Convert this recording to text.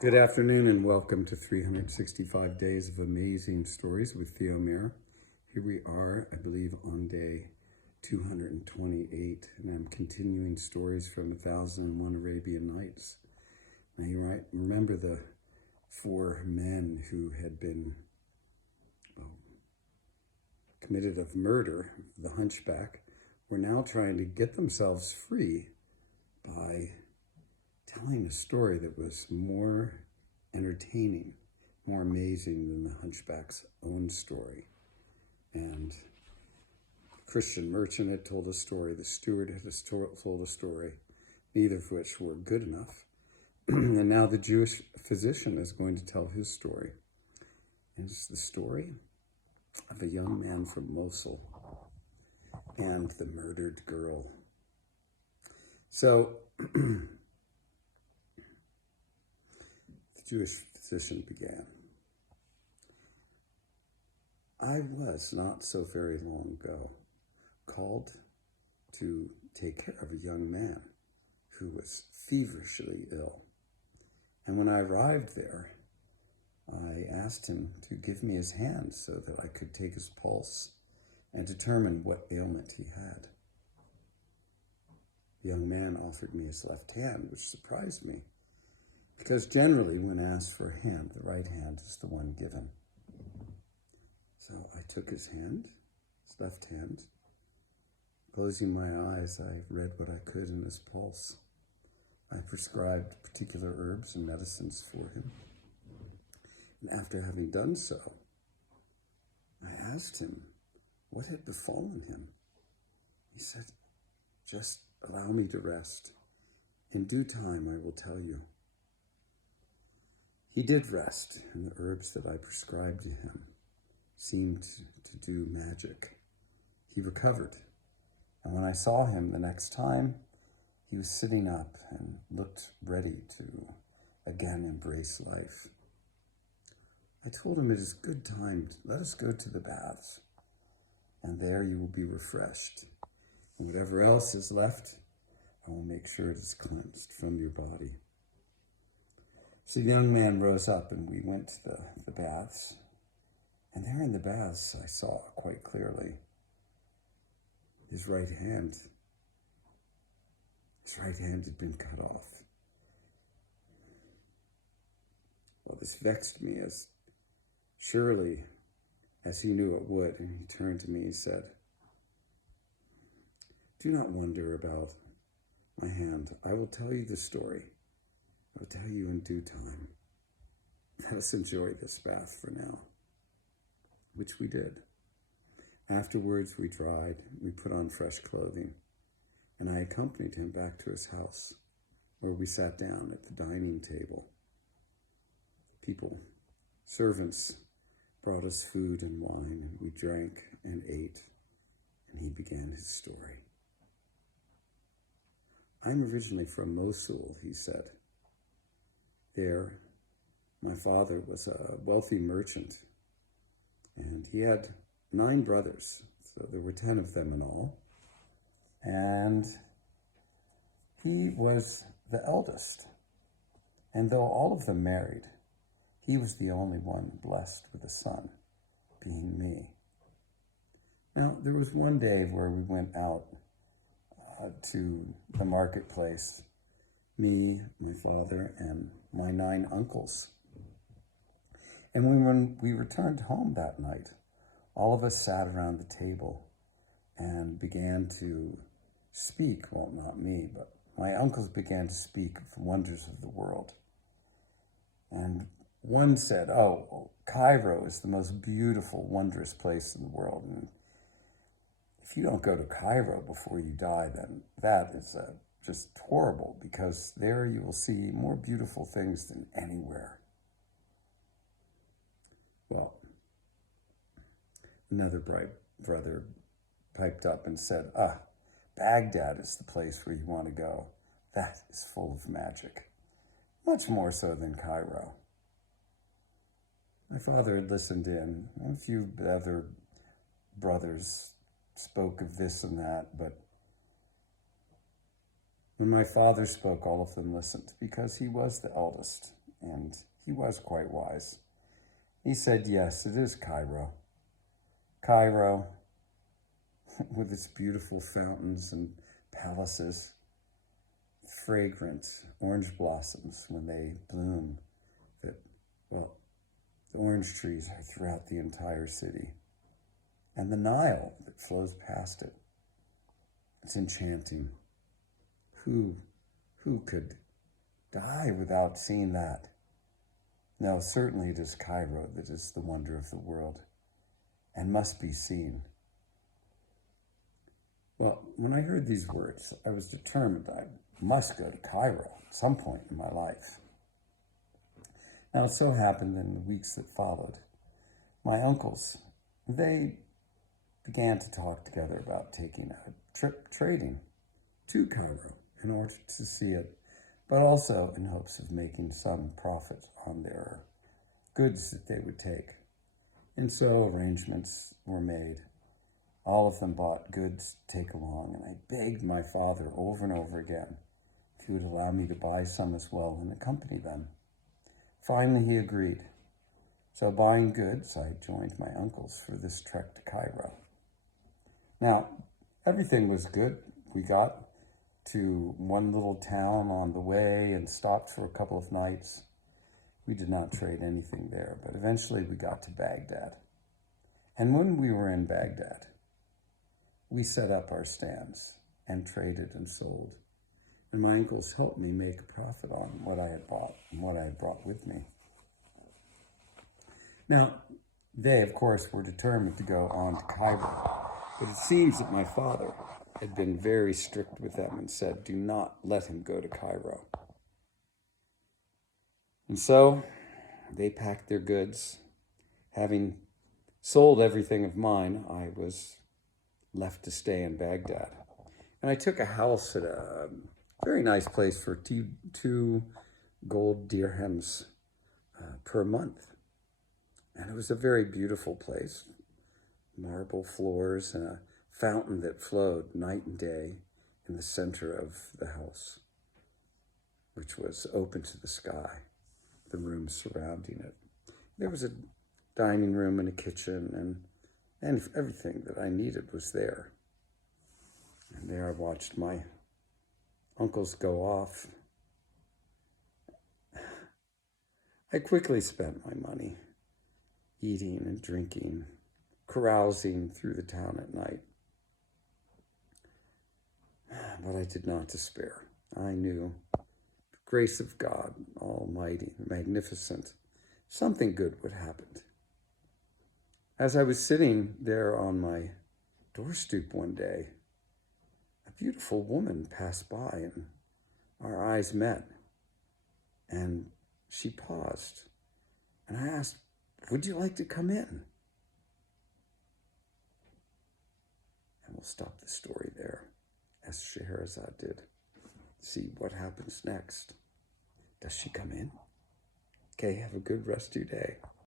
Good afternoon and welcome to 365 Days of Amazing Stories with Theo Mir. Here we are, I believe, on day 228, and I'm continuing stories from 1001 Arabian Nights. Now you might remember the four men who had been committed of murder, the hunchback, were now trying to get themselves free by telling a story that was more entertaining, more amazing than the hunchback's own story. And the Christian merchant had told a story, the steward had told a story, neither of which were good enough. And now the Jewish physician is going to tell his story. And it's the story of a young man from Mosul and the murdered girl. So, the Jewish physician began. I was, not so very long ago, called to take care of a young man who was feverishly ill. And when I arrived there, I asked him to give me his hand so that I could take his pulse and determine what ailment he had. The young man offered me his left hand, which surprised me, because generally when asked for a hand, the right hand is the one given. So I took his hand, his left hand. Closing my eyes, I read what I could in his pulse. I prescribed particular herbs and medicines for him. And after having done so, I asked him what had befallen him. He said, "Just allow me to rest. In due time, I will tell you." He did rest, and the herbs that I prescribed to him seemed to do magic. He recovered, and when I saw him the next time, he was sitting up and looked ready to again embrace life. I told him, "It is good time. Let us go to the baths, and there you will be refreshed. And whatever else is left, I will make sure it is cleansed from your body." So the young man rose up and we went to the baths. And there in the baths, I saw quite clearly his right hand. His right hand had been cut off. Well, this vexed me as surely as he knew it would. And he turned to me and said, "Do not wonder about my hand. I will tell you the story. I will tell you in due time. Let us enjoy this bath for now," which we did. Afterwards, we dried, we put on fresh clothing, and I accompanied him back to his house, where we sat down at the dining table. Servants brought us food and wine, and we drank and ate, and he began his story. "I'm originally from Mosul," he said. "There, my father was a wealthy merchant, and he had 9 brothers, so there were 10 of them in all. And he was the eldest. And though all of them married, he was the only one blessed with a son, being me. Now, there was one day where we went out to the marketplace, me, my father, and my 9 uncles. And when we returned home that night, all of us sat around the table and began to speak. Well, not me, but my uncles began to speak of the wonders of the world. And one said, "Oh, Cairo is the most beautiful, wondrous place in the world. And if you don't go to Cairo before you die, then that is just horrible, because there you will see more beautiful things than anywhere." Well, another bright brother piped up and said, "Baghdad is the place where you want to go. That is full of magic, much more so than Cairo." My father had listened in, and a few other brothers spoke of this and that, but when my father spoke, all of them listened, because he was the eldest, and he was quite wise. He said, yes, it is Cairo. Cairo, with its beautiful fountains and palaces, fragrant orange blossoms when they bloom, that, well, the orange trees are throughout the entire city. And the Nile that flows past it. It's enchanting. Who could die without seeing that? No, certainly it is Cairo that is the wonder of the world and must be seen. Well, when I heard these words, I was determined I must go to Cairo at some point in my life. Now, it so happened in the weeks that followed, my uncles, they began to talk together about taking a trip trading to Cairo in order to see it, but also in hopes of making some profit on their goods that they would take. And so arrangements were made. All of them bought goods to take along, and I begged my father over and over again if he would allow me to buy some as well and accompany them. Finally, he agreed. So buying goods, I joined my uncles for this trek to Cairo. Now, everything was good. We got to one little town on the way and stopped for a couple of nights. We did not trade anything there, but eventually we got to Baghdad. And when we were in Baghdad, we set up our stands and traded and sold. And my uncles helped me make a profit on what I had bought and what I had brought with me. Now, they, of course, were determined to go on to Cairo, but it seems that my father had been very strict with them and said, do not let him go to Cairo. And so they packed their goods. Having sold everything of mine, I was left to stay in Baghdad. And I took a house at a very nice place for two gold dirhams per month. And it was a very beautiful place. Marble floors and a fountain that flowed night and day in the center of the house, which was open to the sky, the rooms surrounding it. There was a dining room and a kitchen, and everything that I needed was there. And there I watched my uncles go off. I quickly spent my money eating and drinking, carousing through the town at night. But I did not despair. I knew the grace of God, almighty, magnificent, something good would happen. As I was sitting there on my doorstep one day, a beautiful woman passed by and our eyes met. And she paused. And I asked, would you like to come in? And we'll stop the story there, as Scheherazade did. See what happens next. Does she come in? Okay, have a good rest of your day.